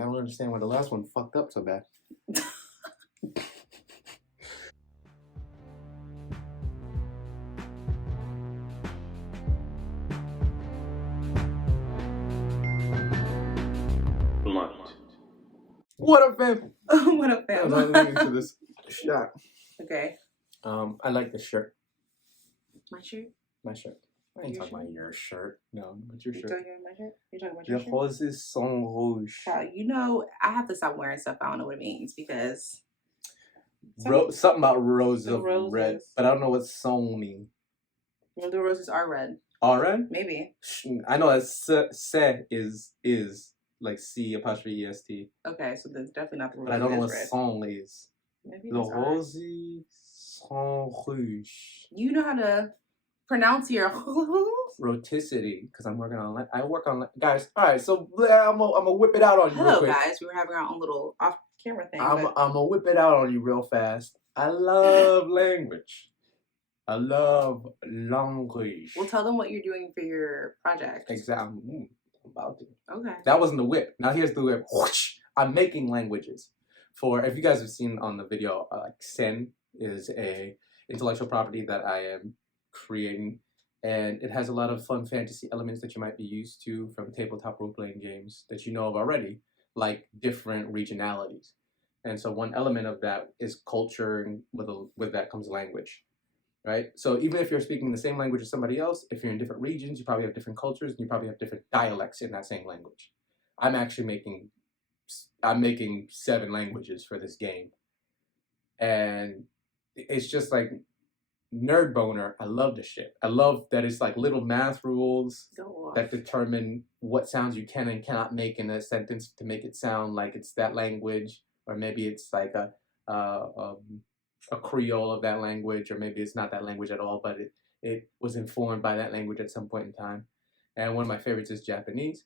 I don't understand why the last one fucked up so bad. Blunt. What up, fam? What up, fam? I'm leaving to this shot. Okay. I like the shirt. My shirt? My shirt. I ain't Your talking about your shirt. No, but your You shirt. talking about my shirt? You talking about your Les shirt? roses sont rouges. Child, you know, I have to stop wearing stuff I don't know what it means because Something about roses The of red, roses. but I don't know what sont mean. the roses are red. All red? Maybe. I know that se is like C apostrophe EST, Okay, so that's definitely not the roses. but I don't know what red. sont is. Maybe Les it's R. roses sont rouges. You know how to pronounce your Roticity, because I'm working on. I work on guys. All right, so I'm gonna whip it out on you real Hello, quick. guys. We were having our own little off-camera thing. I'm but gonna whip it out on you real fast. I love language. I love language. We'll tell them what you're doing for your project. Exactly. I'm about to. Okay. That wasn't the whip. Now here's the whip. Whoosh! I'm making languages. For if you guys have seen on the video, Sen is a intellectual property that I am creating, and it has a lot of fun fantasy elements that you might be used to from tabletop role-playing games that you know of already, like different regionalities. And so one element of that is culture, and with that comes language. Right? So even if you're speaking the same language as somebody else, if you're in different regions, you probably have different cultures, and you probably have different dialects in that same language. I'm actually making 7 languages for this game. And it's just like nerd boner. I love this shit. I love that it's like little math rules that determine what sounds you can and cannot make in a sentence to make it sound like it's that language, or maybe it's like a Creole of that language, or maybe it's not that language at all, but it was informed by that language at some point in time. And one of my favorites is Japanese.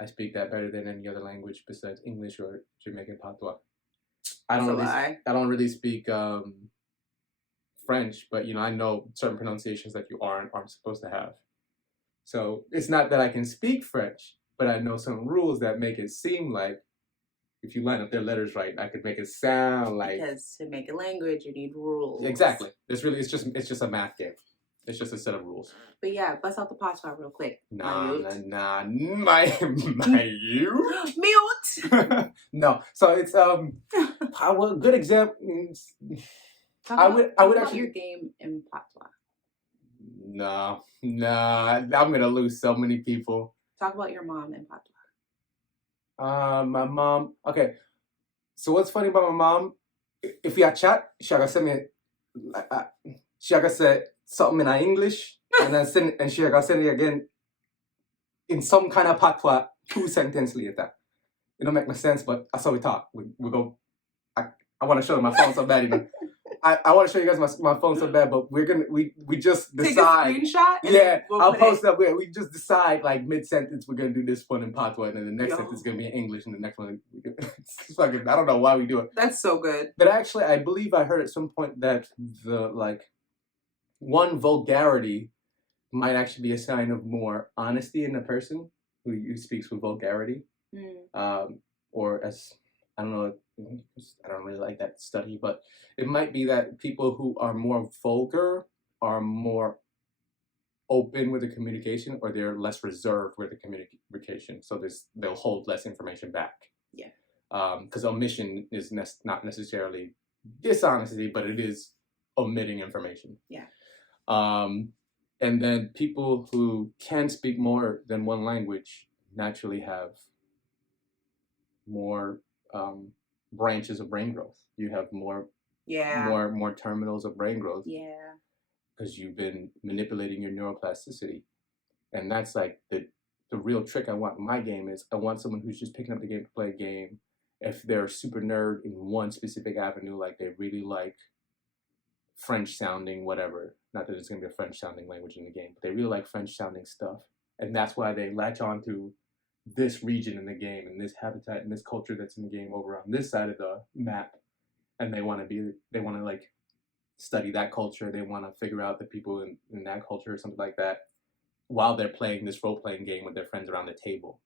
I speak that better than any other language besides English or Jamaican patois. I don't really speak French, but I know certain pronunciations that you aren't supposed to have. So it's not that I can speak French, but I know some rules that make it seem like if you line up their letters right, I could make it sound like. Because to make a language, you need rules. Exactly. It's just a math game. It's just a set of rules. But yeah, bust out the patois real quick. Nah, my you. Mute. No, so it's good example. I would actually your game in patois. No, I'm gonna lose so many people. Talk about your mom in patois. My mom. Okay, so what's funny about my mom? If we had chat, she gonna send me. She gonna say something in English, and then she gonna send it again in some kind of patois 2 sentences later. It don't make no sense, but that's how we talk. We go. I want to show you my phone so bad, I want to show you guys my phone so bad, but we just decide. Take a screenshot? Yeah, I'll post it up. We just decide like mid-sentence we're gonna do this one in patois, and then the next sentence is gonna be in English, and the next one it's fucking. I don't know why we do it. That's so good. But actually, I believe I heard at some point that the one vulgarity might actually be a sign of more honesty in the person who speaks with vulgarity, or as I don't know. I don't really like that study, but it might be that people who are more vulgar are more open with the communication, or they're less reserved with the communication. So they'll hold less information back. Yeah. Because omission is not necessarily dishonesty, but it is omitting information. Yeah. And then people who can speak more than one language naturally have more branches of brain growth. You have more terminals of brain growth. Yeah. Because you've been manipulating your neuroplasticity. And that's like the real trick I want in my game is I want someone who's just picking up the game to play a game. If they're a super nerd in one specific avenue, like they really like French sounding whatever, not that it's going to be a French sounding language in the game, but they really like French sounding stuff. And that's why they latch on to this region in the game and this habitat and this culture that's in the game over on this side of the map, and they want to like study that culture. They want to figure out the people in that culture or something like that while they're playing this role-playing game with their friends around the table.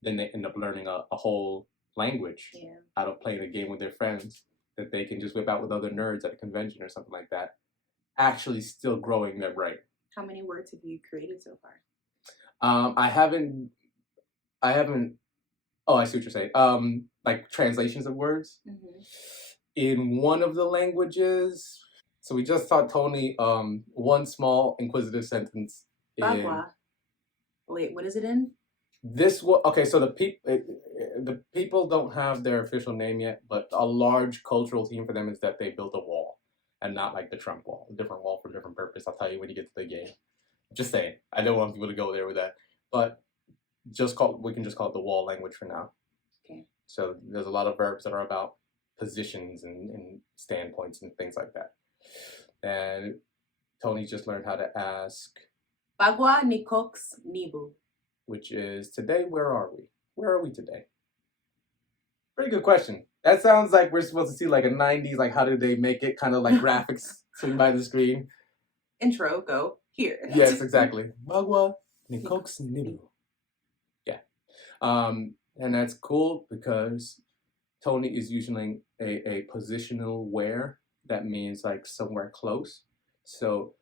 Then they end up learning a whole language Yeah. out of playing a game with their friends that they can just whip out with other nerds at a convention or something like that, actually still growing their brain. How many words have you created so far? I haven't. Oh, I see what you're saying. Like translations of words Mm-hmm. in one of the languages. So we just taught Toni one small inquisitive sentence. Bagua. Wait, what is it in? This was okay. So the people don't have their official name yet, but a large cultural theme for them is that they built a wall, and not like the Trump wall, a different wall for a different purpose. I'll tell you when you get to the game. Just saying. I don't want people to go there with that, but we can just call it the wall language for now. Okay. So there's a lot of verbs that are about positions and standpoints and things like that. And Toni just learned how to ask Bagua ni cox nibu. which is today, where are we? Where are we today? Pretty good question. That sounds like we're supposed to see like a 90s, like how did they make it kind of like graphics swing by the screen. Intro, go here. Yes, exactly. Bagua ni cox nibu. Yeah. And that's cool because Toni is using a positional where that means like somewhere close. So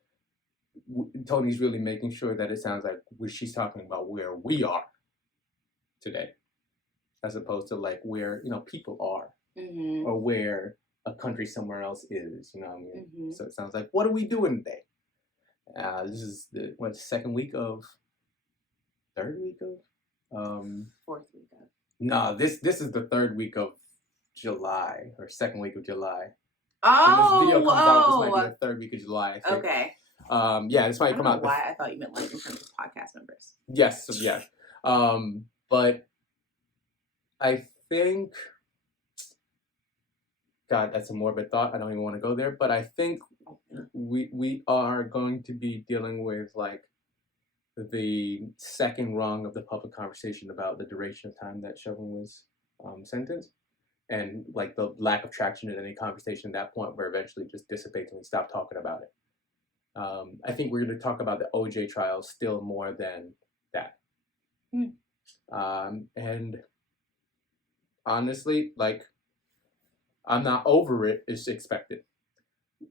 Toni's really making sure that it sounds like she's talking about where we are today, as opposed to like where people are, Mm-hmm. or where a country somewhere else is. You know what I mean? Mm-hmm. So it sounds like, what are we doing today? This is the third week of Fourth week of. No, this is the third week of July, or second week of July. Oh, when this video comes out, this might be the third week of July, I think. Okay. Yeah, this might I don't come know out. why I thought you meant like in terms of podcast numbers. Yes, yeah. But I think, God, that's a morbid thought. I don't even want to go there. But I think we are going to be dealing with like the second rung of the public conversation about the duration of time that Chauvin was sentenced, and like the lack of traction in any conversation at that point, where eventually just dissipates and we stop talking about it. I think we're going to talk about the OJ trial still more than that. And honestly, like, I'm not over it. It's expected.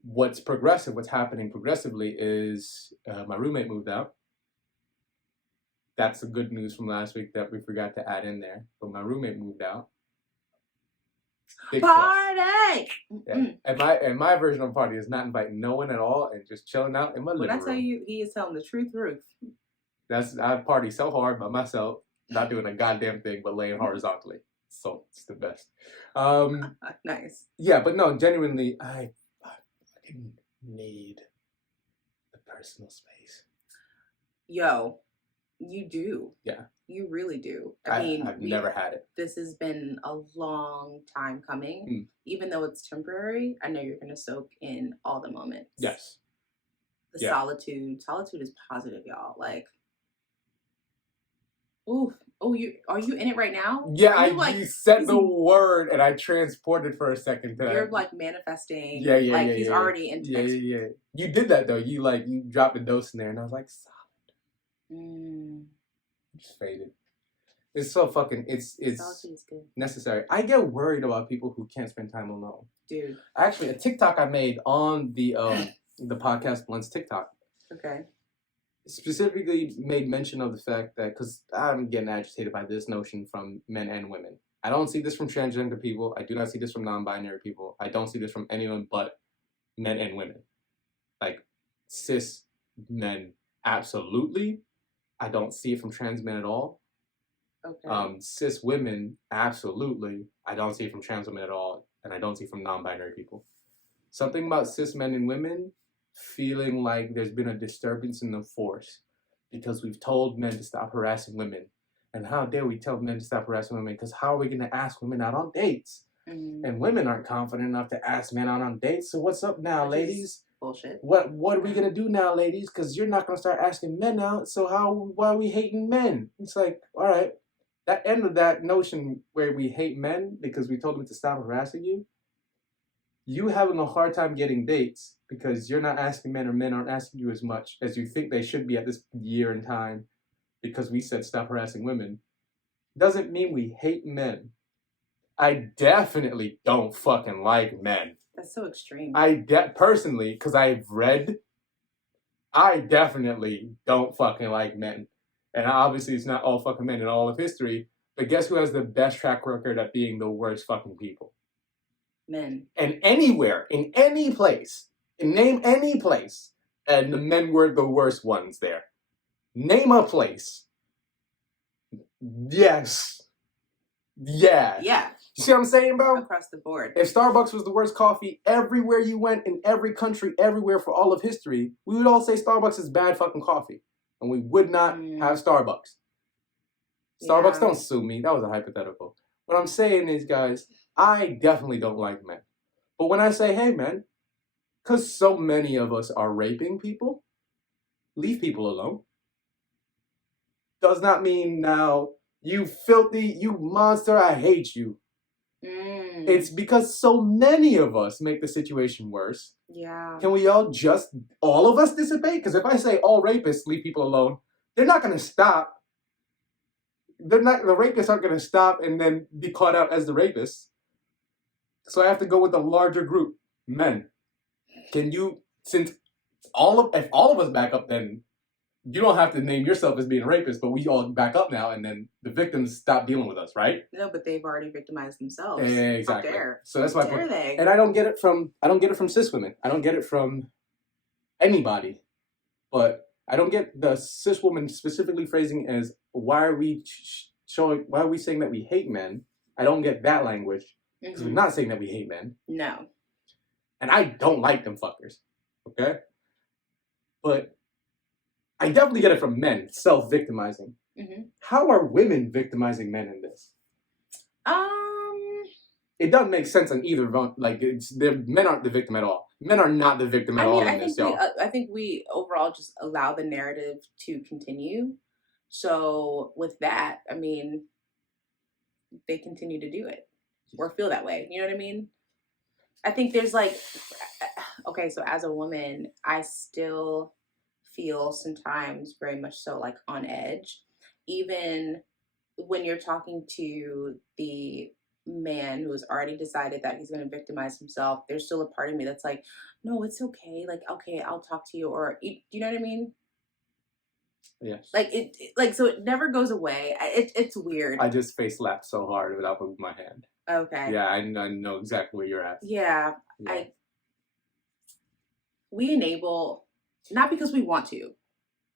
What's happening progressively is my roommate moved out. That's the good news from last week that we forgot to add in there. But my roommate moved out. Big Party! Yeah. And my version of a party is not inviting no one at all and just chilling out in my living room. When I tell you, he is telling the truth. I party so hard by myself, not doing a goddamn thing but laying horizontally. So it's the best. Nice. Yeah, but no, genuinely, I fucking need the personal space. Yo, you do. Yeah. You really do. I've never had it. This has been a long time coming. Even though it's temporary, I know you're going to soak in all the moments. Yes. The solitude. Solitude is positive, y'all. Like, oof. Oh, are you in it right now? Yeah, you said the word and I transported for a second. You're like manifesting. Yeah. He's already into it. Yeah. You did that though. You dropped a dose in there and I was like, solid. Just faded. It's so fucking. It's necessary. I get worried about people who can't spend time alone. Dude. Actually, a TikTok I made on the podcast Blunts TikTok. Okay. Specifically made mention of the fact that, because I'm getting agitated by this notion from men and women. I don't see this from transgender people. I do not see this from non-binary people. I don't see this from anyone but men and women. Like, cis men, absolutely. I don't see it from trans men at all. Okay. Cis women, absolutely. I don't see it from trans women at all. And I don't see it from non-binary people. Something about cis men and women feeling like there's been a disturbance in the force because we've told men to stop harassing women. And how dare we tell men to stop harassing women? Because how are we going to ask women out on dates? And women aren't confident enough to ask men out on dates. So what's up now, ladies? Bullshit. What are we going to do now, ladies? Because you're not going to start asking men out. So why are we hating men? It's like, all right, that end of that notion where we hate men because we told them to stop harassing you. You having a hard time getting dates because you're not asking men, or men aren't asking you as much as you think they should be at this year and time because we said stop harassing women, doesn't mean we hate men. I definitely don't fucking like men. That's so extreme. Personally, because I've read, I definitely don't fucking like men. And obviously it's not all fucking men in all of history, but guess who has the best track record at being the worst fucking people? Men. And anywhere, in any place, name any place, and the men were the worst ones there. Name a place. Yes. Yeah. Yeah. You see what I'm saying, bro? Across the board. If Starbucks was the worst coffee everywhere you went, in every country, everywhere for all of history, we would all say Starbucks is bad fucking coffee. And we would not have Starbucks. Starbucks, don't sue me. That was a hypothetical. What I'm saying is, guys, I definitely don't like men. But when I say, hey, man, because so many of us are raping people, leave people alone. Does not mean now, you filthy, you monster, I hate you. It's because so many of us make the situation worse. Yeah. Can we all of us dissipate? Because if I say all rapists leave people alone, they're not going to stop. The rapists aren't going to stop and then be caught out as the rapists. So I have to go with a larger group. Men, can you, if all of us back up, then you don't have to name yourself as being a rapist, but we all back up now, and then the victims stop dealing with us, right? No, but they've already victimized themselves. Exactly. How dare. So that's why. Dare they? And I don't get it from cis women. I don't get it from anybody. But I don't get the cis woman specifically phrasing as, why are we saying that we hate men? I don't get that language. Because we're not saying that we hate men. No. And I don't like them fuckers. Okay? But I definitely get it from men, self-victimizing. How are women victimizing men in this? It doesn't make sense on either. Like, men aren't the victim at all. Men are not the victim at all in this, y'all. I think we overall just allow the narrative to continue. So with that, I mean, they continue to do it or feel that way. You know what I mean? I think there's like, okay, so as a woman, I still feel sometimes very much so like on edge, even when you're talking to the man who has already decided that he's going to victimize himself. There's still a part of me that's like, no, it's okay, like, okay, I'll talk to you, or you know what I mean? Yes. Like like, so it never goes away. It's weird. I just face slapped so hard without moving my hand. Okay. Yeah, I know exactly where you're at. Yeah. We enable, not because we want to.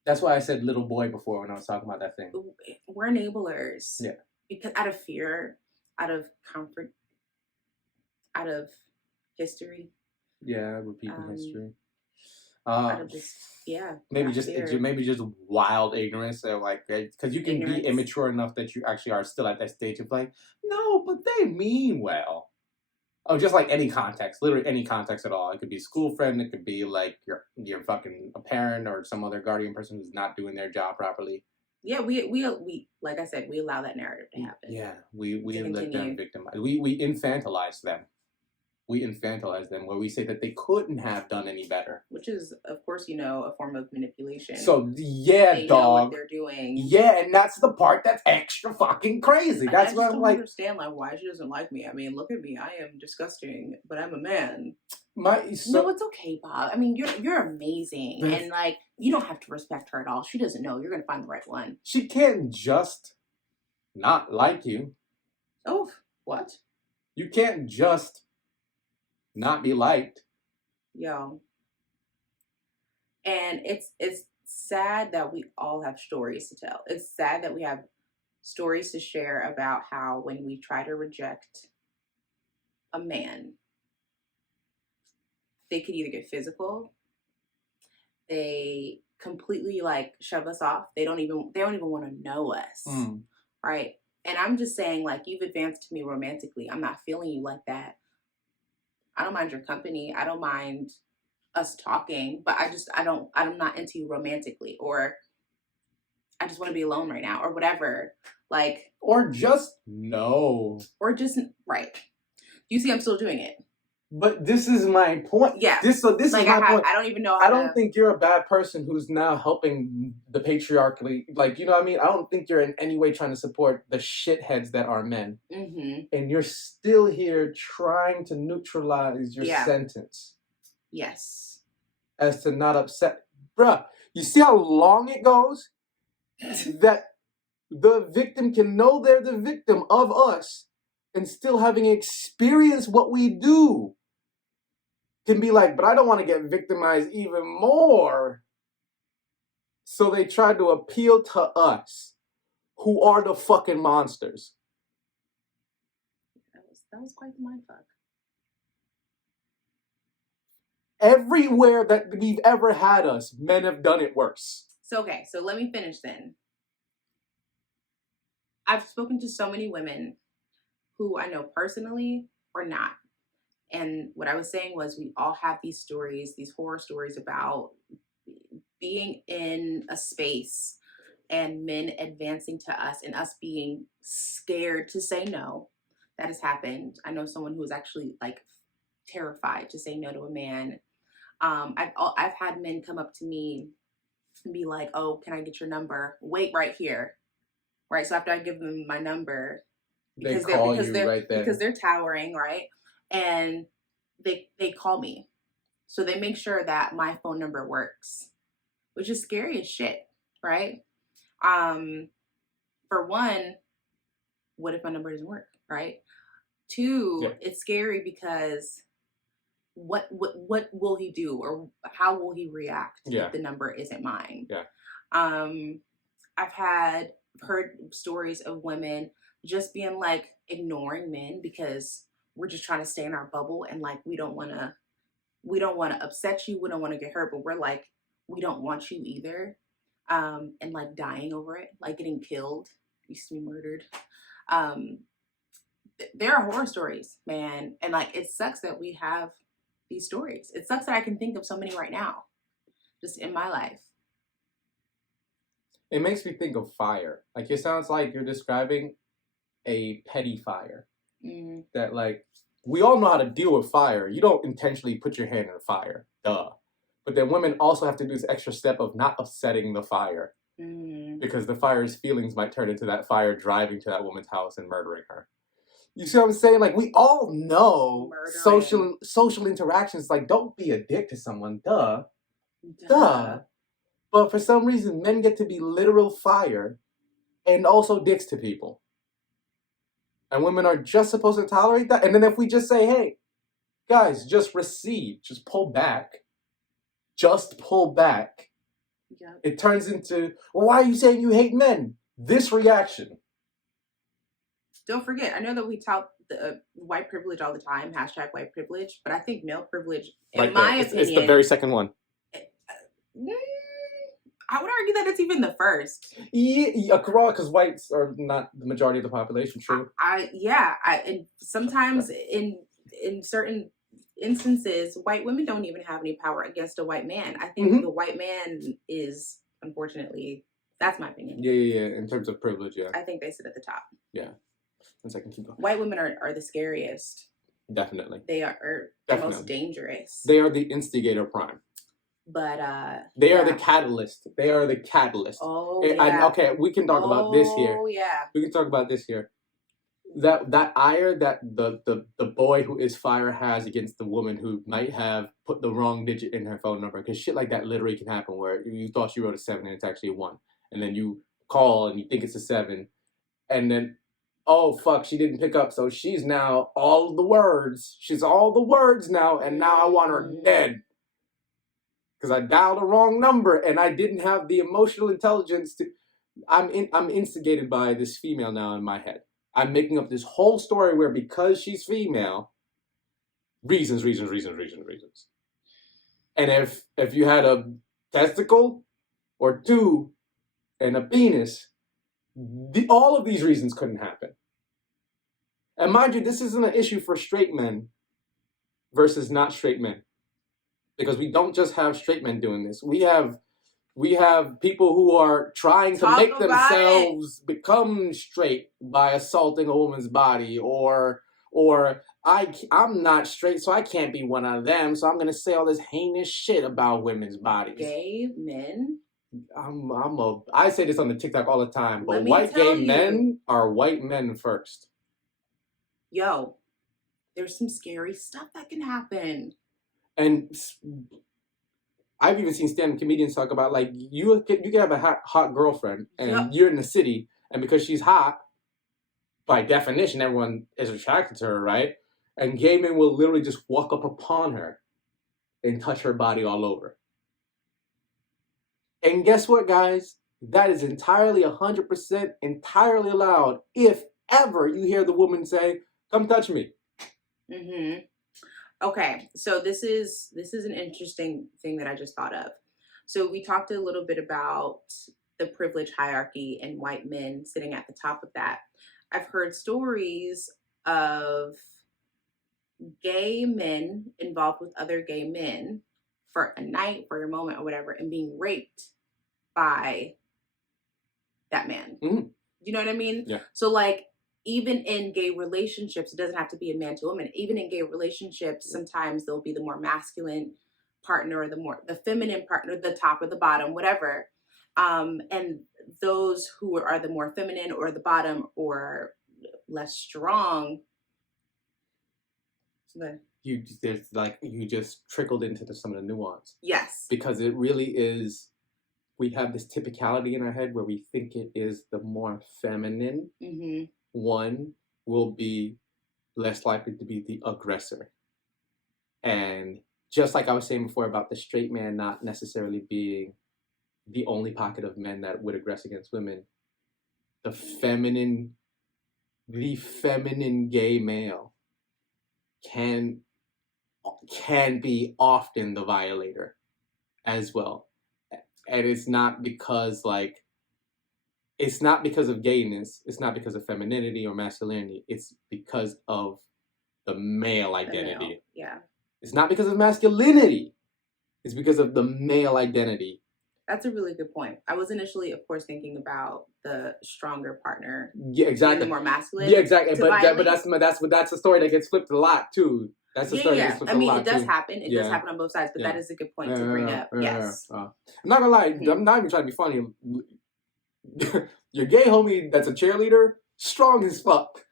That's why I said little boy before when I was talking about that thing. We're enablers. Yeah. Because out of fear, out of comfort, out of history. Yeah, repeating history. Out of just, maybe just wild ignorance, or like, because you can be immature enough that you actually are still at that stage of like, no, but they mean well. Oh, just like any context, literally any context at all. It could be a school friend. It could be like your fucking a parent or some other guardian person who's not doing their job properly. Yeah, we like I said, we allow that narrative to happen. Yeah, we let them victimize. We infantilize them. We infantilize them, where we say that they couldn't have done any better. Which is, of course, a form of manipulation. So yeah, they know what they're doing. Yeah, and that's the part that's extra fucking crazy. That's why I'm like, I understand like why she doesn't like me. I mean, look at me. I am disgusting, but I'm a man. No, it's okay, Bob. I mean, you're amazing, and like you don't have to respect her at all. She doesn't know. You're gonna find the right one. She can't just not like you. Oh, what? You can't just not be liked. Yo. And it's sad that we all have stories to tell. It's sad that we have stories to share about how when we try to reject a man, they could either get physical, they completely like shove us off. They don't even want to know us. Right? And I'm just saying, like, you've advanced to me romantically. I'm not feeling you like that. I don't mind your company. I don't mind us talking, but I'm not into you romantically, or I just want to be alone right now, or whatever. Like, or just no. Or just, right. You see, I'm still doing it. But this is my point. Yeah. This like is my point. I don't even know how I don't think you're a bad person who's now helping the patriarchally. Like, you know what I mean? I don't think you're in any way trying to support the shitheads that are men. Mm-hmm. And you're still here trying to neutralize your sentence. Yes. As to not upset. Bruh, you see how long it goes? That the victim can know they're the victim of us and still having experienced what we do. Can be like, but I don't want to get victimized even more. So they try to appeal to us, who are the fucking monsters. That was quite the mindfuck. Everywhere that we've ever had us, men have done it worse. So let me finish then. I've spoken to so many women who I know personally or not. And what I was saying was we all have these stories, these horror stories about being in a space and men advancing to us and us being scared to say no. That has happened. I know someone who was actually like terrified to say no to a man. I've had men come up to me and be like, "Oh, can I get your number? Wait right here." Right. So after I give them my number, because they're towering, right? And they call me. So they make sure that my phone number works, which is scary as shit, right? For one, what if my number doesn't work, right? Two, it's scary because what will he do or how will he react if the number isn't mine? I've heard stories of women just being like ignoring men because we're just trying to stay in our bubble and like we don't want to upset you, we don't want to get hurt, but we're like we don't want you either, and like dying over it, like getting killed, used to be murdered. There are horror stories, man, and like it sucks that we have these stories. It sucks that I can think of so many right now, just in my life. It makes me think of fire. Like, it sounds like you're describing a petty fire. Mm. That, like, we all know how to deal with fire. You don't intentionally put your hand in a fire. Duh. But then women also have to do this extra step of not upsetting the fire. Mm. Because the fire's feelings might turn into that fire driving to that woman's house and murdering her. You see what I'm saying? Like, we all know social interactions. Like, don't be a dick to someone. Duh. But for some reason, men get to be literal fire and also dicks to people. And women are just supposed to tolerate that. And then if we just say, hey, guys, just recede, just pull back. Just pull back. Yep. It turns into, well, why are you saying you hate men? This reaction. Don't forget, I know that we tout the white privilege all the time, hashtag white privilege, but I think male privilege, in my opinion. It's the very second one. I would argue that it's even the first. Yeah, because whites are not the majority of the population. True. And sometimes in certain instances, white women don't even have any power against a white man. I think the white man is, unfortunately, that's my opinion. Yeah. In terms of privilege, yeah. I think they sit at the top. Yeah. 1 second, keep going. White women are the scariest. Definitely. They are the most dangerous. They are the instigator prime. But they are the catalyst. They are the catalyst. Oh, yeah. Okay, we can talk about this here. Oh, yeah. We can talk about this here. That ire that the boy who is fire has against the woman who might have put the wrong digit in her phone number, because shit like that literally can happen where you thought she wrote a 7 and it's actually a 1, and then you call and you think it's a 7, and then oh fuck, she didn't pick up, so she's now all the words. She's all the words now, and now I want her dead. Because I dialed the wrong number and I didn't have the emotional intelligence to. I'm instigated by this female now in my head. I'm making up this whole story where because she's female, reasons. And if you had a testicle or 2 and a penis, all of these reasons couldn't happen. And mind you, this isn't an issue for straight men versus not straight men. Because we don't just have straight men doing this. We have people who are trying to make themselves become straight by assaulting a woman's body or Or I'm not straight, so I can't be one of them. So I'm gonna say all this heinous shit about women's bodies. Gay men. I say this on the TikTok all the time, but Let me white tell gay men are white men first. Yo, there's some scary stuff that can happen. And I've even seen stand-up comedians talk about, like, you can have a hot girlfriend, and you're in the city, and because she's hot, by definition, everyone is attracted to her, right? And gay men will literally just walk up upon her and touch her body all over. And guess what, guys? That is entirely 100% entirely allowed if ever you hear the woman say, "Come touch me." Mm-hmm. Okay, so this is an interesting thing that I just thought of. So we talked a little bit about the privilege hierarchy and white men sitting at the top of that. I've heard stories of gay men involved with other gay men for a night, for a moment, or whatever, and being raped by that man. Mm-hmm. You know what I mean? Yeah. So, like, even in gay relationships, it doesn't have to be a man to a woman. Even in gay relationships, sometimes there'll be the more masculine partner or the feminine partner, the top or the bottom, whatever. And those who are the more feminine or the bottom or less strong. You just trickled into some of the nuance. Yes. Because it really is, we have this typicality in our head where we think it is the more feminine one will be less likely to be the aggressor. And just like I was saying before about the straight man not necessarily being the only pocket of men that would aggress against women, the feminine gay male can be often the violator as well. And it's not because it's not because of gayness, it's not because of femininity or masculinity, it's because of the male identity. Yeah. It's not because of masculinity, it's because of the male identity. That's a really good point. I was initially, of course, thinking about the stronger partner. Yeah, exactly. The more masculine. Yeah, exactly. But that's a story that gets flipped a lot too. That's a story that gets flipped a lot too. It does happen. It does happen on both sides, but that is a good point to bring up. Yes. I'm not gonna lie. I'm not even trying to be funny. Your gay homie that's a cheerleader, strong as fuck.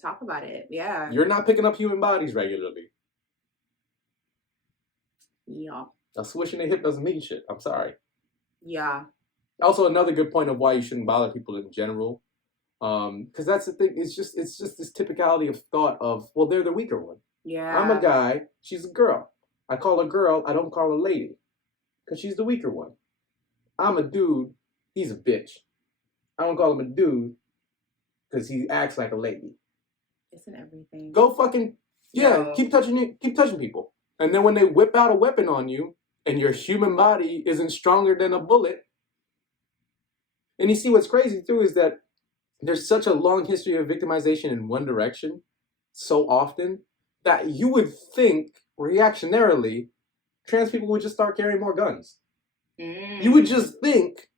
Talk about it. Yeah. You're not picking up human bodies regularly. Yeah. A swish in the hip doesn't mean shit. I'm sorry. Yeah. Also, another good point of why you shouldn't bother people in general, because that's the thing. It's just this typicality of thought of, well, they're the weaker one. Yeah. I'm a guy. She's a girl. I call her girl. I don't call her lady, because she's the weaker one. I'm a dude. He's a bitch. I don't call him a dude, because he acts like a lady. Isn't everything? Go fucking keep touching people, and then when they whip out a weapon on you, and your human body isn't stronger than a bullet. And you see what's crazy too is that there's such a long history of victimization in one direction so often that you would think reactionarily trans people would just start carrying more guns. You would just think,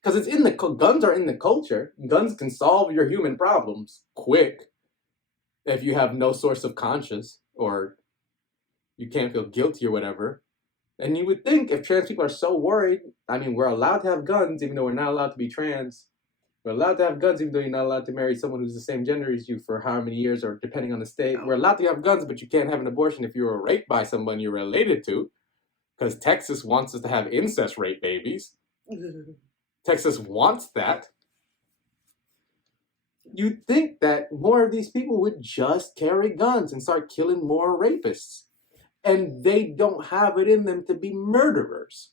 because it's in the guns are in the culture. Guns can solve your human problems quick if you have no source of conscience or you can't feel guilty or whatever. And you would think if trans people are so worried, I mean, we're allowed to have guns even though we're not allowed to be trans. We're allowed to have guns even though you're not allowed to marry someone who's the same gender as you for how many years or depending on the state. We're allowed to have guns, but you can't have an abortion if you were raped by someone you're related to. Because Texas wants us to have incest rape babies. Texas wants that. You'd think that more of these people would just carry guns and start killing more rapists. And they don't have it in them to be murderers.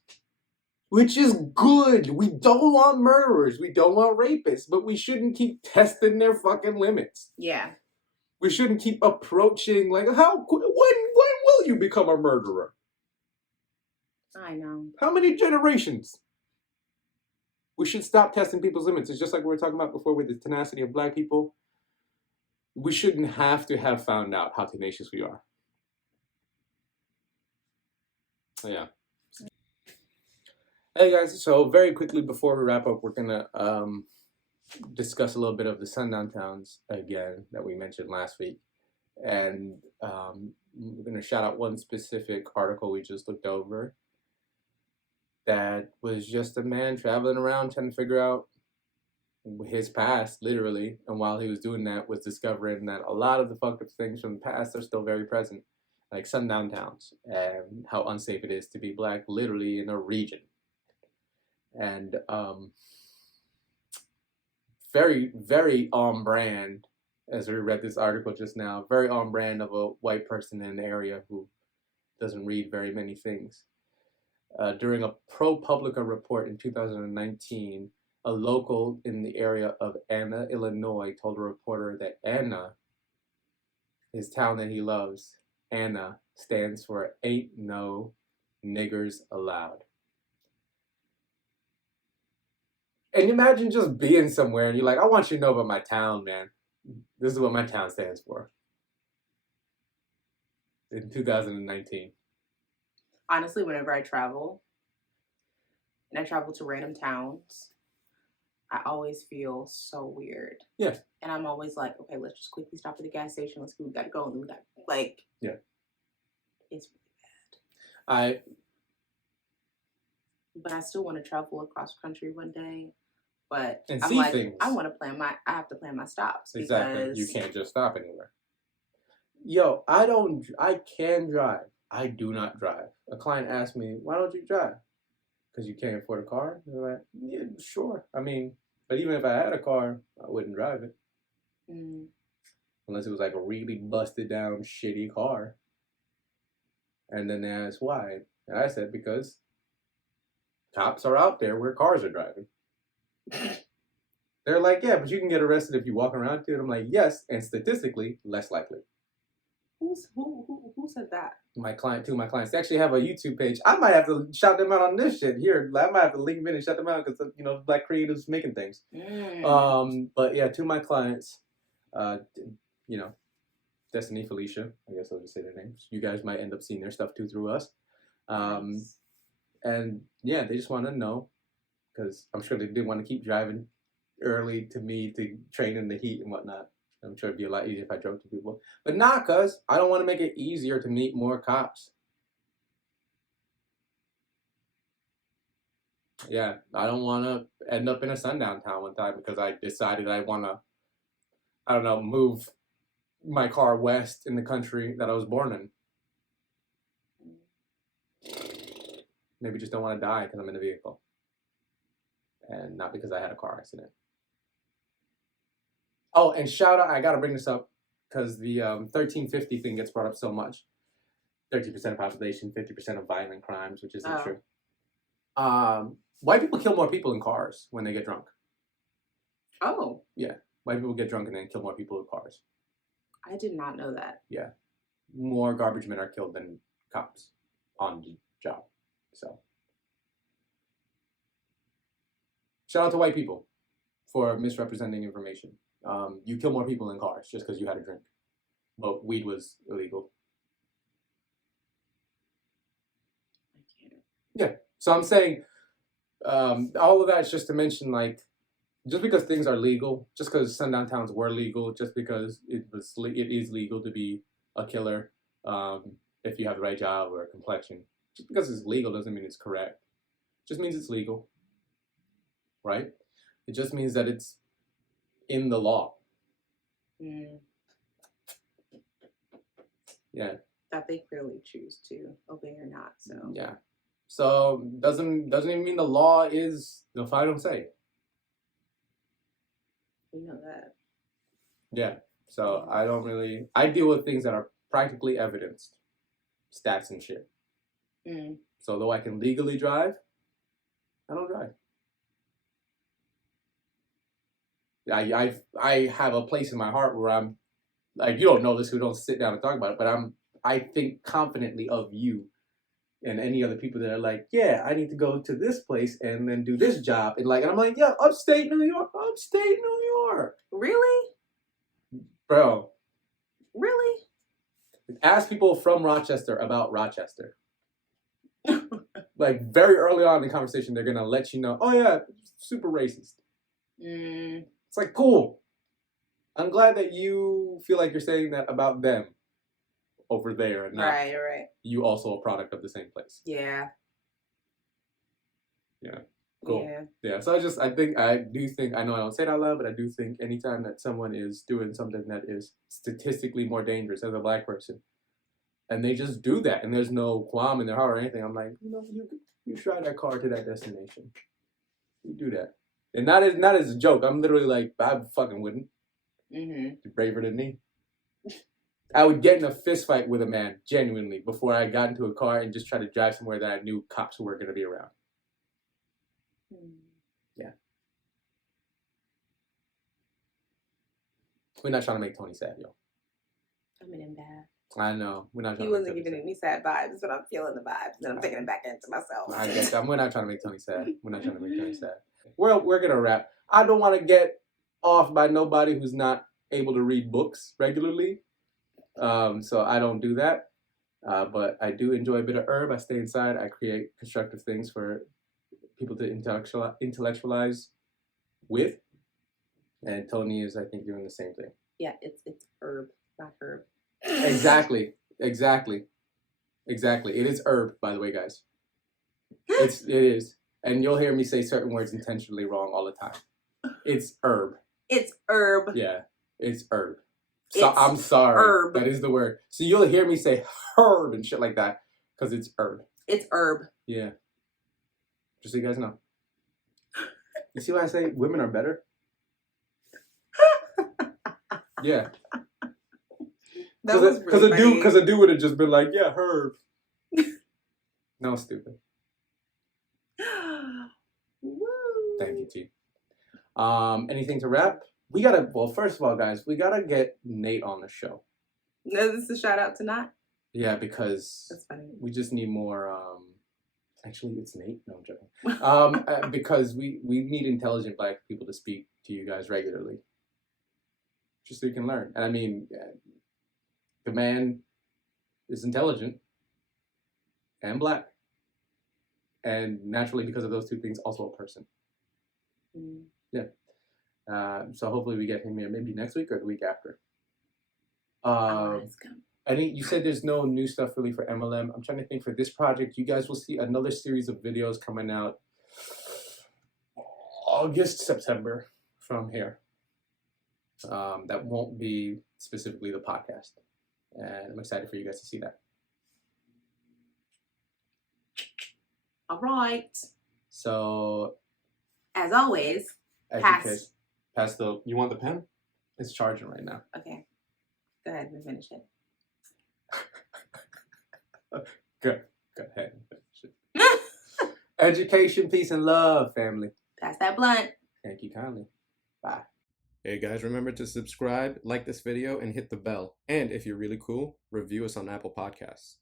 Which is good. We don't want murderers. We don't want rapists. But we shouldn't keep testing their fucking limits. Yeah. We shouldn't keep approaching when will you become a murderer? I know. How many generations? We should stop testing people's limits. It's just like we were talking about before with the tenacity of Black people. We shouldn't have to have found out how tenacious we are. Yeah. Hey guys, so very quickly before we wrap up, we're gonna discuss a little bit of the sundown towns again that we mentioned last week. And we're going to shout out one specific article we just looked over that was just a man traveling around trying to figure out his past, literally. And while he was doing that, was discovering that a lot of the fucked up things from the past are still very present, like sundown towns and how unsafe it is to be black, literally in a region. And very, very on brand, as we read this article just now, very on brand of a white person in an area who doesn't read very many things. During a ProPublica report in 2019, a local in the area of Anna, Illinois, told a reporter that Anna, his town that he loves, Anna, stands for Ain't No Niggers Allowed. And imagine just being somewhere and you're like, I want you to know about my town, man. This is what my town stands for. In 2019. Honestly, whenever I travel, and I travel to random towns, I always feel so weird. Yeah. And I'm always like, okay, let's just quickly stop at the gas station. Let's go. We gotta go. And we got like, yeah, it's really bad. But I still want to travel across country one day. But and I'm see like, things. I have to plan my stops. Exactly. Because you can't just stop anywhere. Yo, I can drive. I do not drive. A client asked me, why don't you drive? Because you can't afford a car? And I'm like, yeah, sure. I mean, but even if I had a car, I wouldn't drive it. Mm. Unless it was like a really busted down, shitty car. And then they asked why. And I said, because cops are out there where cars are driving. They're like, yeah, but you can get arrested if you walk around to it. I'm like, yes, and statistically, less likely. Who said that? Two of my clients. They actually have a YouTube page. I might have to shout them out on this shit here. I might have to link them in and shout them out because black creatives making things. But yeah, two of my clients, Destiny, Felicia. I guess I'll just say their names. You guys might end up seeing their stuff too through us. Nice. And yeah, they just want to know because I'm sure they didn't want to keep driving early to me to train in the heat and whatnot. I'm sure it'd be a lot easier if I drove to people. But not cuz I don't want to make it easier to meet more cops. Yeah, I don't want to end up in a sundown town one time because I decided I want to, I don't know, move my car west in the country that I was born in. Maybe just don't want to die because I'm in a vehicle. And not because I had a car accident. Oh, and shout out, I got to bring this up because the 1350 thing gets brought up so much. 13% of population, 50% of violent crimes, which isn't true. White people kill more people in cars when they get drunk. Oh. Yeah. White people get drunk and then kill more people in cars. I did not know that. Yeah. More garbage men are killed than cops on the job. So. Shout out to white people for misrepresenting information. You kill more people in cars just because you had a drink. But weed was illegal. I can't. Yeah. So I'm saying all of that is just to mention, like, just because things are legal, just because sundown towns were legal, just because it is legal to be a killer if you have the right job or a complexion. Just because it's legal doesn't mean it's correct. It just means it's legal. Right? It just means that it's in the law. Mm. Yeah. That they clearly choose to obey or not. So yeah. So doesn't even mean the law is the final say. We know that. Yeah. So I deal with things that are practically evidenced. Stats and shit. Mm. So though I can legally drive, I don't drive. I have a place in my heart where I'm like, you don't know this, who don't sit down and talk about it, but I think confidently of you and any other people that are like, yeah, I need to go to this place and then do this job. And I'm like, yeah, upstate New York. Really? Bro. Really? Ask people from Rochester about Rochester. Very early on in the conversation, they're going to let you know, oh yeah, super racist. Mm. It's like, cool. I'm glad that you feel like you're saying that about them over there and not Right. you also a product of the same place. Yeah. Yeah. Cool. Yeah. Yeah. So I do think, I know I don't say it out loud, but I do think anytime that someone is doing something that is statistically more dangerous as a Black person, and they just do that, and there's no qualm in their heart or anything, I'm like, you drive that car to that destination. You do that. And not as a joke. I'm literally like, I fucking wouldn't. Mm-hmm. You're braver than me. I would get in a fist fight with a man, genuinely, before I got into a car and just try to drive somewhere that I knew cops were going to be around. Yeah. We're not trying to make Toni sad, yo. I'm in bad. I know. We're not trying He to wasn't giving any sad vibes, but I'm feeling the vibes, and I'm taking it back into myself. I guess we're not trying to make Toni sad. We're not trying to make Toni sad. We're going to wrap. I don't want to get off by nobody who's not able to read books regularly. So I don't do that. But I do enjoy a bit of herb. I stay inside. I create constructive things for people to intellectualize with. And Toni is, I think, doing the same thing. Yeah, it's herb, not herb. Exactly. It is herb, by the way, guys. It is. And you'll hear me say certain words intentionally wrong all the time. It's herb. It's herb. Yeah, it's herb. So I'm sorry. Herb. That is the word. So you'll hear me say herb and shit like that because it's herb. It's herb. Yeah. Just so you guys know. You see why I say women are better? Yeah. Because a dude would have just been like, yeah, herb. No, stupid. Woo. Thank you, T. Anything to wrap? First of all, guys, we gotta get Nate on the show. No, this is a shout out to Nat. Yeah, because that's funny. We just need more. Actually, it's Nate. No, I'm joking. Because we need intelligent Black people to speak to you guys regularly, just so you can learn. And I mean, the man is intelligent and Black, and naturally, because of those two things, also a person. Mm. Yeah. So hopefully we get him here maybe next week or the week after. You said there's no new stuff really for MLM. I'm trying to think for this project. You guys will see another series of videos coming out August, September from here. That won't be specifically the podcast. And I'm excited for you guys to see that. All right. So, as always, pass the. You want the pen? It's charging right now. Okay. Go ahead and finish it. Go ahead and finish it. Education, peace, and love, family. Pass that blunt. Thank you kindly. Bye. Hey guys, remember to subscribe, like this video, and hit the bell. And if you're really cool, review us on Apple Podcasts.